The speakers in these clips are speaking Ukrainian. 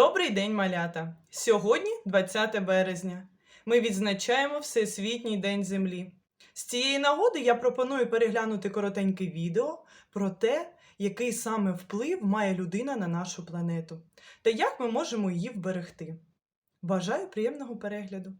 Добрий день, малята! Сьогодні 20 березня. Ми відзначаємо Всесвітній день Землі. З цієї нагоди я пропоную переглянути коротеньке відео про те, який саме вплив має людина на нашу планету та як ми можемо її вберегти. Бажаю приємного перегляду!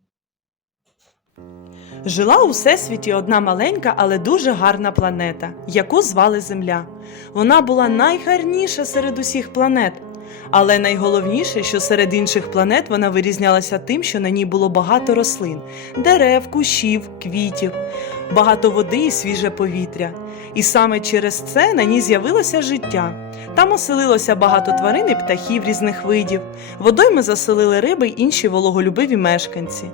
Жила у всесвіті одна маленька, але дуже гарна планета, яку звали Земля. Вона була найгарніша серед усіх планет. Але найголовніше, що серед інших планет вона вирізнялася тим, що на ній було багато рослин, дерев, кущів, квітів, багато води і свіже повітря. І саме через це на ній з'явилося життя. Там оселилося багато тварин і птахів різних видів. Водойми заселили риби й інші вологолюбиві мешканці.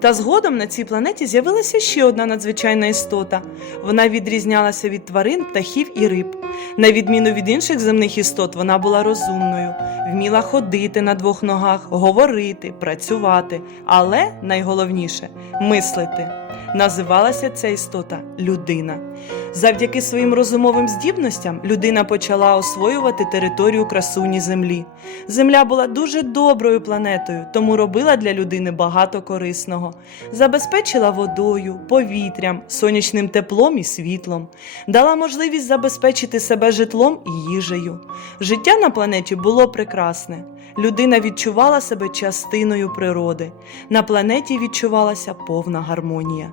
Та згодом на цій планеті з'явилася ще одна надзвичайна істота. Вона відрізнялася від тварин, птахів і риб. На відміну від інших земних істот, вона була розумною, вміла ходити на двох ногах, говорити, працювати, але найголовніше мислити. Називалася ця істота людина. Завдяки своїм розумовим здібностям людина почала освоювати територію красуні землі. Земля була дуже доброю планетою, тому робила для людини багато корисного. Забезпечила водою, повітрям, сонячним теплом і світлом, дала можливість забезпечити себе житлом і їжею. Життя на планеті було прекрасне. Людина відчувала себе частиною природи. На планеті відчувалася повна гармонія.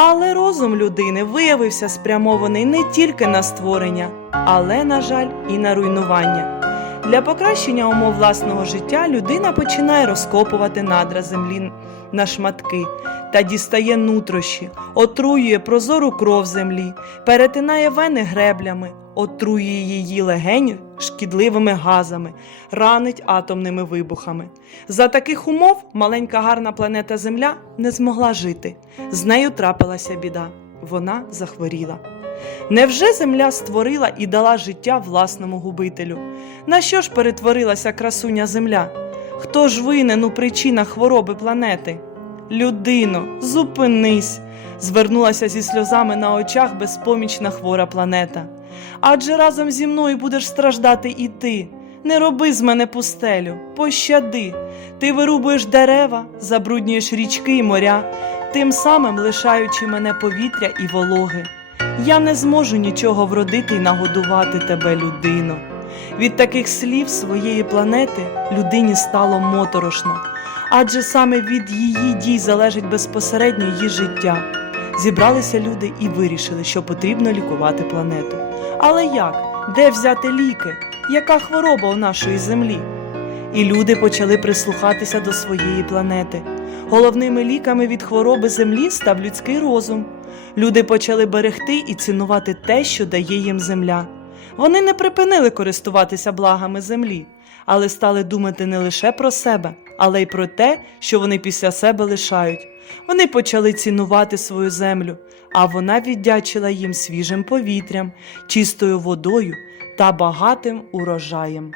Але розум людини виявився спрямований не тільки на створення, але, на жаль, і на руйнування. Для покращення умов власного життя людина починає розкопувати надра землі на шматки та дістає нутрощі, отруює прозору кров землі, перетинає вени греблями, отруює її легені шкідливими газами, ранить атомними вибухами. За таких умов маленька гарна планета Земля не змогла жити. З нею трапилася біда. Вона захворіла. Невже земля створила і дала життя власному губителю? На що ж перетворилася красуня земля? Хто ж винен у причинах хвороби планети? Людино, зупинись, звернулася зі сльозами на очах безпомічна хвора планета. Адже разом зі мною будеш страждати і ти. Не роби з мене пустелю, пощади. Ти вирубуєш дерева, забруднюєш річки й моря, тим самим лишаючи мене повітря і вологи. Я не зможу нічого вродити й нагодувати тебе, людино. Від таких слів своєї планети людині стало моторошно, адже саме від її дій залежить безпосередньо її життя. Зібралися люди і вирішили, що потрібно лікувати планету. Але як? Де взяти ліки? Яка хвороба у нашої землі? І люди почали прислухатися до своєї планети. Головними ліками від хвороби землі став людський розум. Люди почали берегти і цінувати те, що дає їм земля. Вони не припинили користуватися благами землі, але стали думати не лише про себе, але й про те, що вони після себе лишають. Вони почали цінувати свою землю, а вона віддячила їм свіжим повітрям, чистою водою та багатим урожаєм.